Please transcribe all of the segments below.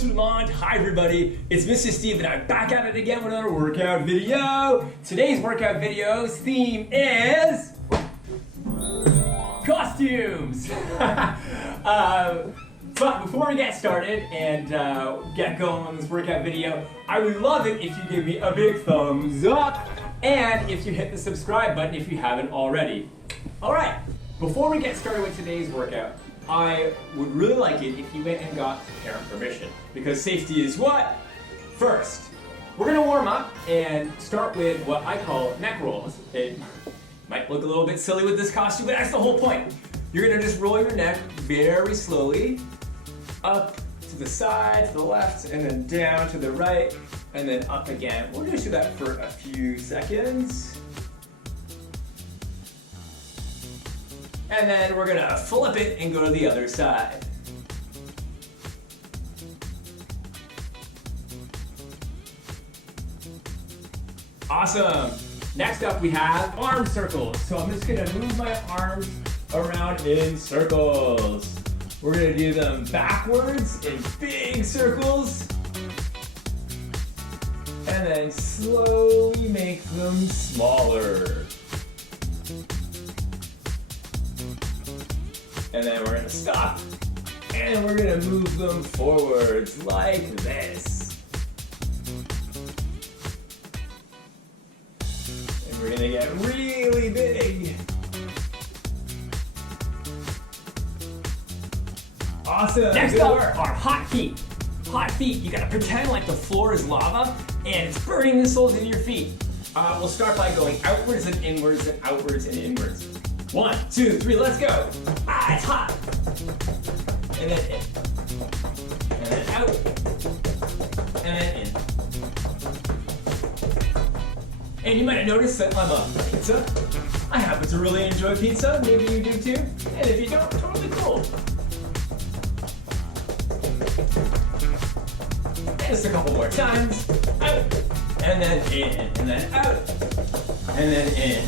tout le monde. Hi everybody, it's Monsieur Steve and I'm back at it again with another workout video. Today's workout video's theme is costumes. But before we get started and get going on this workout video, I would love it if you give me a big thumbs up and if you hit the subscribe button if you haven't already. Alright, before we get started with today's workout, I would really like it if you went and got parent permission, because safety is what? First, we're gonna warm up and start with what I call neck rolls. It might look a little bit silly with this costume, but that's the whole point. You're gonna just roll your neck very slowly, up to the side, to the left, and then down to the right, and then up again. We're gonna do that for a few seconds. And then we're gonna flip it and go to the other side. Awesome. Next up we have arm circles. So I'm just gonna move my arms around in circles. We're gonna do them backwards in big circles. And then slowly make them smaller. And then we're gonna stop, and we're gonna move them forwards like this. And we're gonna get really big. Awesome. Next up are hot feet. Hot feet, you gotta pretend like the floor is lava and it's burning the soles of your feet. We'll start by going outwards and inwards and outwards and inwards. 1, 2, 3, let's go. Ah, it's hot. And then in. And then out. And then in. And you might have noticed that I'm a pizza. I happen to really enjoy pizza. Maybe you do too. And if you don't, totally cool. And just a couple more times. Out. And then in. And then out. And then in.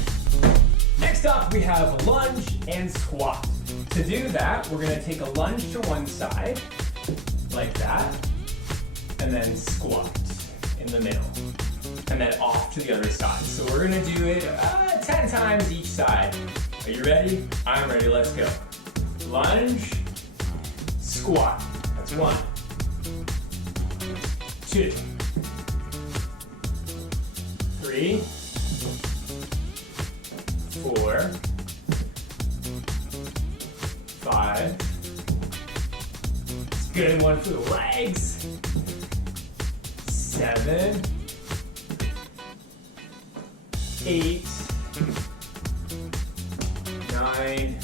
Next up, we have lunge and squat. To do that, we're gonna take a lunge to one side, like that, and then squat in the middle, and then off to the other side. So we're gonna do it 10 times each side. Are you ready? I'm ready, let's go. Lunge, squat. That's 1, 2, 3, 4, 5. It's good one for the legs. 7, 8, 9,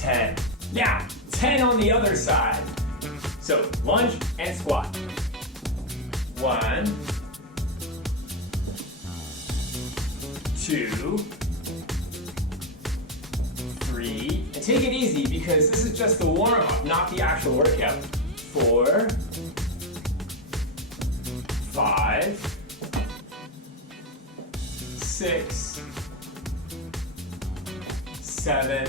10. Now, 10 on the other side. So lunge and squat. 1, 2, 3, and take it easy because this is just the warm-up, not the actual workout. 4, 5, 6, 7.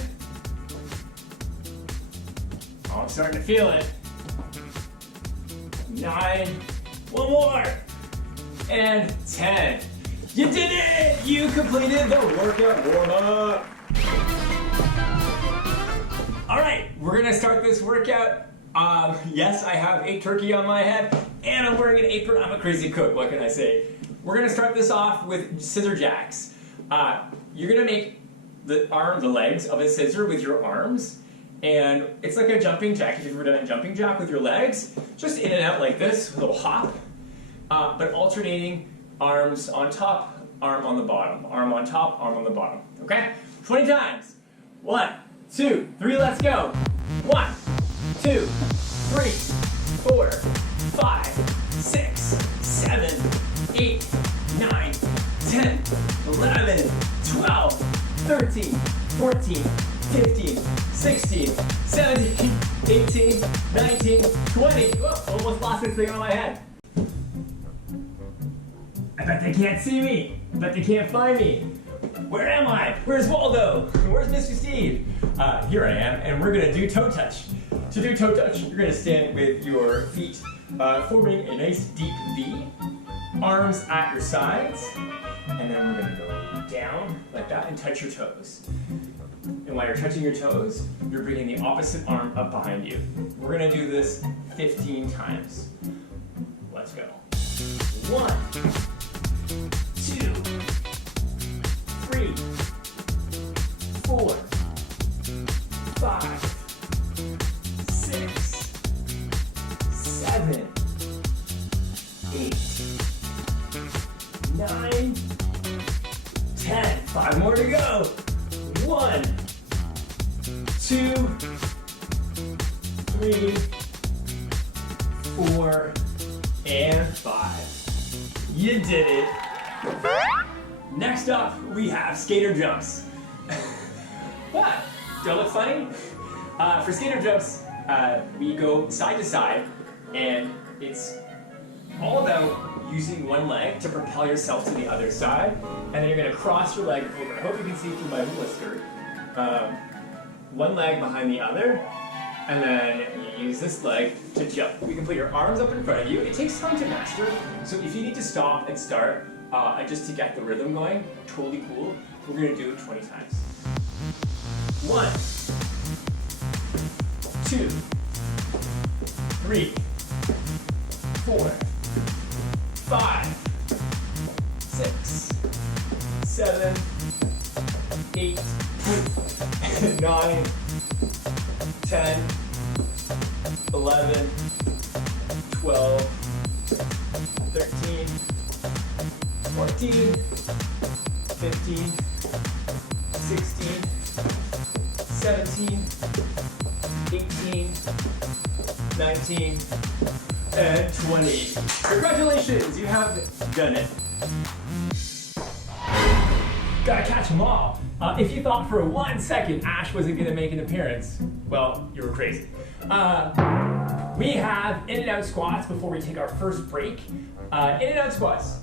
Oh, I'm starting to feel it. 9, one more, and 10. You did it! You completed the workout warm-up. All right, we're gonna start this workout. Yes, I have a turkey on my head, and I'm wearing an apron. I'm a crazy cook, what can I say? We're gonna start this off with scissor jacks. You're gonna make the legs of a scissor with your arms, and it's like a jumping jack. If you've ever done a jumping jack with your legs, just in and out like this, a little hop, but alternating arms on top, arm on the bottom, arm on top, arm on the bottom, okay? 20 times. 1, 2, 3, let's go. 1, 2, 3, 4, 5, 6, 7, 8, 9, 10, 11, 12, 13, 14, 15, 16, 17, 18, 19, 20. Whoa, almost lost this thing on my head. I bet they can't see me. I bet they can't find me. Where am I? Where's Waldo? Where's Mr. Steve? Here I am, and we're gonna do toe touch. To do toe touch, you're going to stand with your feet forming a nice deep V, arms at your sides, and then we're going to go down like that and touch your toes. And while you're touching your toes, you're bringing the opposite arm up behind you. We're going to do this 15 times. Let's go. 1, 2, 3, 4, 5, 6, 7, 8, 9, 10. 5 more to go. 1, 2, 3, 4, and 5. You did it. Next up, we have skater jumps. What? Don't look funny? For skater jumps, we go side to side, and it's all about using one leg to propel yourself to the other side, and then you're going to cross your leg over. I hope you can see through my blister. One leg behind the other, and then you use this leg to jump. You can put your arms up in front of you. It takes time to master, so if you need to stop and start just to get the rhythm going, totally cool. We're going to do it 20 times. 1, 2, 3, 4, 5, 6, 7, 8, 9, 10, 11, 12, 13, 14, 15, 16, 17, 18, 19, and 20. Congratulations, you have done it. Gotta catch them all. If you thought for 1 second Ash wasn't gonna make an appearance, well, you were crazy. We have in and out squats before we take our first break. In and out squats.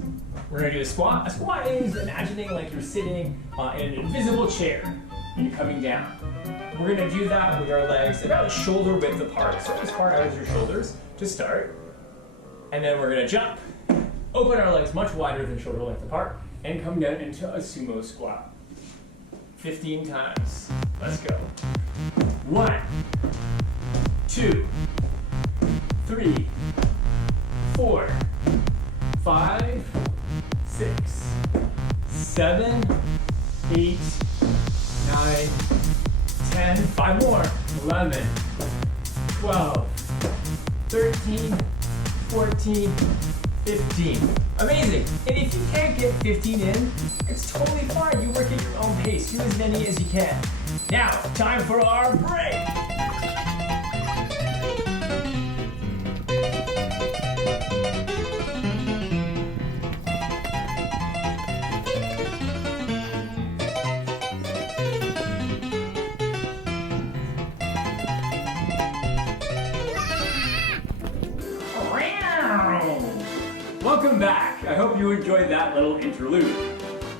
We're gonna do a squat. A squat is imagining like you're sitting in an invisible chair and you're coming down. We're gonna do that with our legs about shoulder width apart, so as far out as your shoulders to start. And then we're gonna jump, open our legs much wider than shoulder length apart, and come down into a sumo squat. 15 times. Let's go. 1, 2, 3, 4, 5, 6, 7, 8, 9, 10, 5 more, 11, 12, 13, 14, 15. Amazing. And if you can't get 15 in, it's totally fine. You work at your own pace. Do as many as you can. Now, time for our break. Welcome back. I hope you enjoyed that little interlude.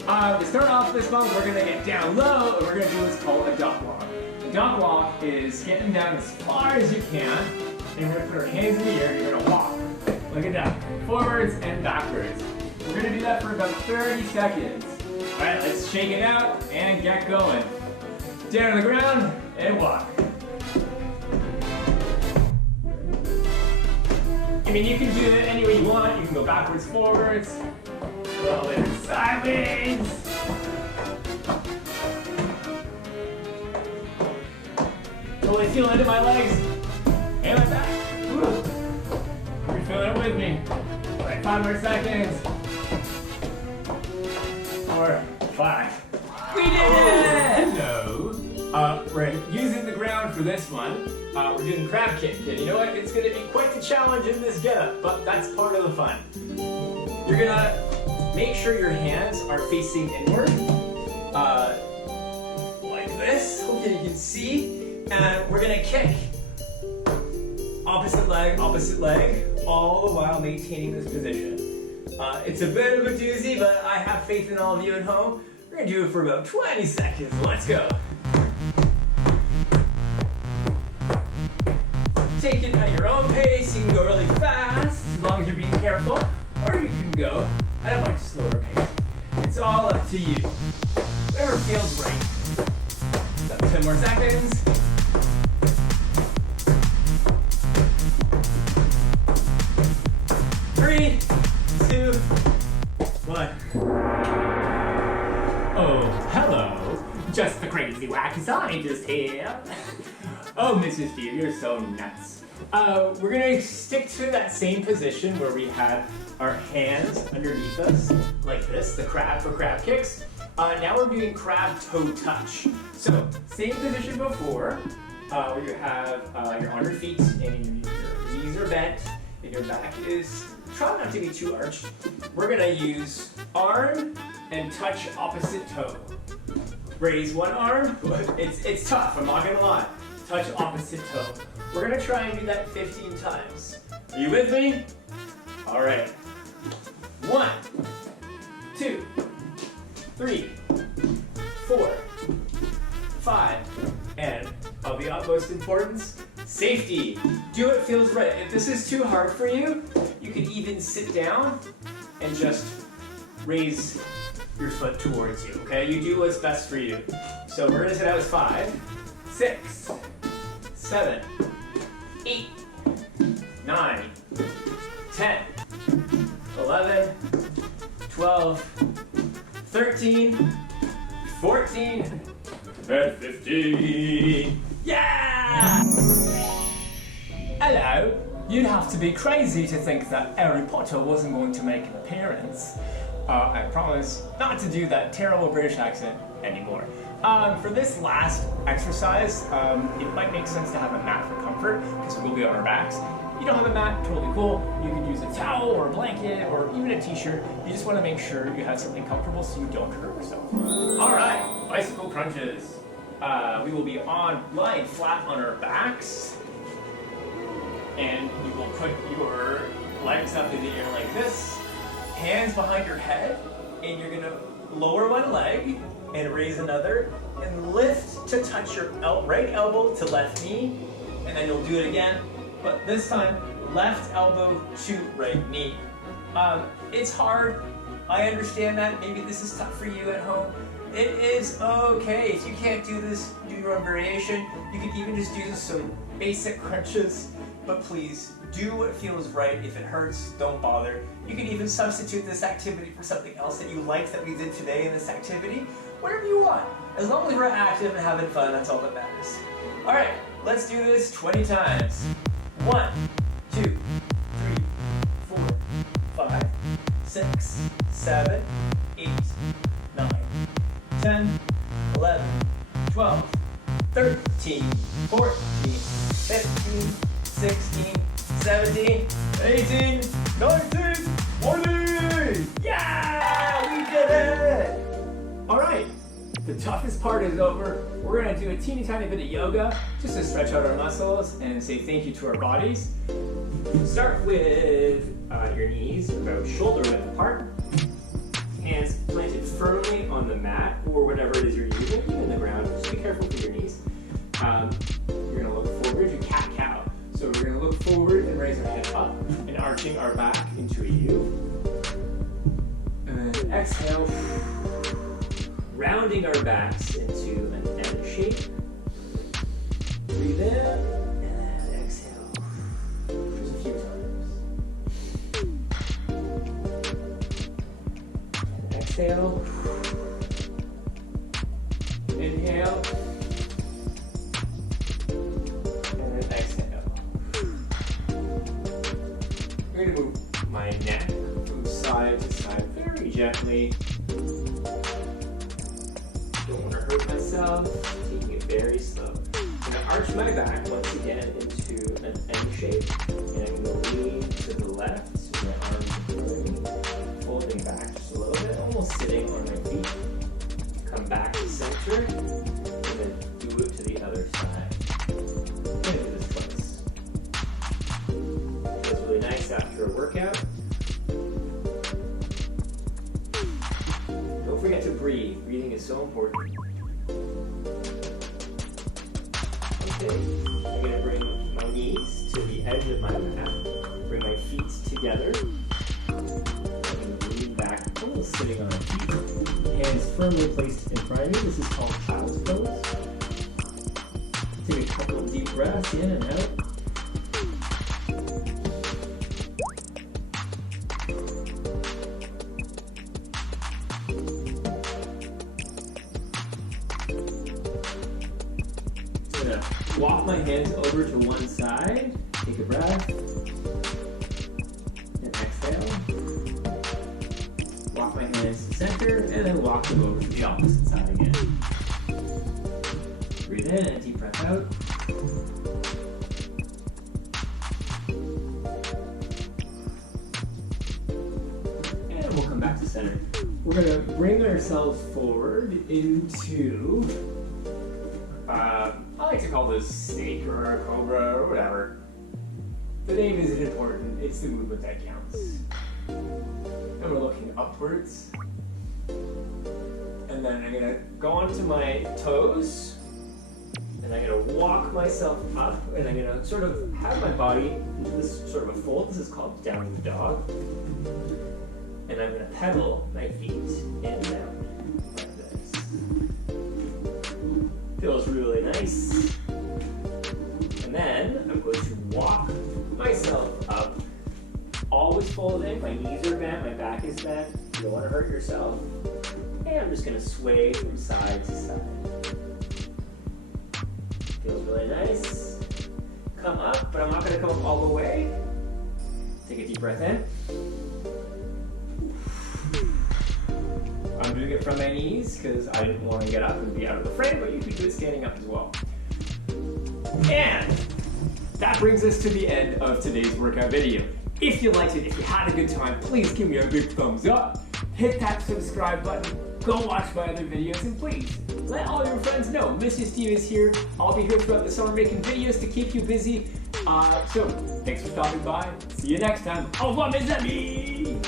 To start off this one, we're going to get down low and we're going to do what's called a duck walk. A duck walk is getting down as far as you can, and we're going to put our hands in the air and you're going to walk like a duck, forwards and backwards. We're going to do that for about 30 seconds. Alright, let's shake it out and get going. Down on the ground and walk. I mean, you can do it any way you want. You can go backwards, forwards, roll it sideways. Totally feeling it in my legs and my back. Woo. You're feeling it with me. All right, 5 more seconds. 4, 5. We did it! Hello. We're using the ground for this one. We're doing crab kick, and you know what? It's going to be quite the challenge in this getup, but that's part of the fun. You're going to make sure your hands are facing inward, like this. Hopefully you can see. And we're going to kick opposite leg, all the while maintaining this position. It's a bit of a doozy, but I have faith in all of you at home. We're going to do it for about 20 seconds. Let's go. take it at your own pace. You can go really fast, as long as you're being careful, or you can go at a much slower pace. It's all up to you. Whatever feels right. So 10 more seconds. 3, 2, 1. Oh, hello. Just the crazy wacky scientist here. Oh, Monsieur Steve, you're so nuts. We're gonna stick to that same position where we had our hands underneath us, like this, the crab for crab kicks. Now we're doing crab toe touch. So, same position before, where you have your on your feet and your knees are bent and your back is, try not to be too arched. We're gonna use arm and touch opposite toe. Raise one arm, it's tough, I'm not gonna lie. Touch opposite toe. We're gonna try and do that 15 times. Are you with me? All right. 1, 2, 3, 4, 5, and of the utmost importance, safety. Do what feels right. If this is too hard for you, you can even sit down and just raise your foot towards you, okay? You do what's best for you. So we're gonna say that was 5, 6, 7, 8, 9, 10, 11, 12, 13, 14, and 15. Yeah! Hello. You'd have to be crazy to think that Harry Potter wasn't going to make an appearance. I promise not to do that terrible British accent anymore. For this last exercise, it might make sense to have a mat for comfort, because we'll be on our backs. You don't have a mat, totally cool. You could use a towel or a blanket or even a t-shirt. You just want to make sure you have something comfortable so you don't hurt yourself. All right, bicycle crunches. We will be lying flat on our backs, and you will put your legs up in the air like this, hands behind your head, and you're gonna lower one leg and raise another, and lift to touch your right elbow to left knee, and then you'll do it again, but this time, left elbow to right knee. It's hard, I understand that, maybe this is tough for you at home. It is okay, if you can't do this, do your own variation. You can even just do some basic crunches, but please, do what feels right. If it hurts, don't bother. You can even substitute this activity for something else that you like that we did today in this activity. Whatever you want. As long as we're active and having fun, that's all that matters. All right, let's do this 20 times. 1, 2, 3, 4, 5, 6, 7, 8, 9, 10, 11, 12, 13, 14, 15, 16, 17, 18, 19, 20! Yeah! We did it! Alright, the toughest part is over. We're going to do a teeny tiny bit of yoga just to stretch out our muscles and say thank you to our bodies. Start with your knees about shoulder width apart. Hands planted firmly on the mat or whatever it is you're using, even the ground. Just be careful with your knees. You're going to look forward to cat-cow. So we're going to look forward and raise our head up and arching our back into a U. And then exhale, rounding our backs into an M shape. Breathe in and then exhale. Just a few times. And exhale. Inhale. And then exhale. I'm going to move my neck from side to side very gently. Don't want to hurt myself. Taking it very slow. I'm going to arch my back once again into an M shape. And I'm going to lean to the left. So my arms are going, folding back just a little bit, almost sitting on my feet. Come back to center. And then do it to the other side. I'm going to do this twice. Feels really nice after a workout. Don't forget to breathe. Breathing is so important. Okay, I'm going to bring my knees to the edge of my mat. Bring my feet together. Lean back, almost sitting on my feet. Hands firmly placed in front of me. This is called child's pose. Take a couple of deep breaths in and out. Just gonna walk my hands over to one side. Take a breath. And exhale. Walk my hands to center, and then walk them over to the opposite side again. Breathe in and a deep breath out. And we'll come back to center. We're going to bring ourselves forward into, I like to call this snake or a cobra or whatever. The name isn't important, it's the movement that counts. And we're looking upwards. And then I'm going to go onto my toes. And I'm going to walk myself up. And I'm going to sort of have my body into this sort of a fold. This is called downward dog. And I'm going to pedal my feet in and down like this. Feels really nice. And then I'm going to walk myself up. Always folding, my knees are bent, my back is bent. You don't want to hurt yourself. And I'm just going to sway from side to side. Feels really nice. Come up, but I'm not going to come up all the way. Take a deep breath in. I'm doing it from my knees because I didn't want to get up and be out of the frame, but you can do it standing up as well. And that brings us to the end of today's workout video. If you liked it, if you had a good time, please give me a big thumbs up. Hit that subscribe button. Go watch my other videos, and please let all your friends know Monsieur Steve is here. I'll be here throughout the summer making videos to keep you busy. So thanks for stopping by. See you next time. Au revoir, mes amis.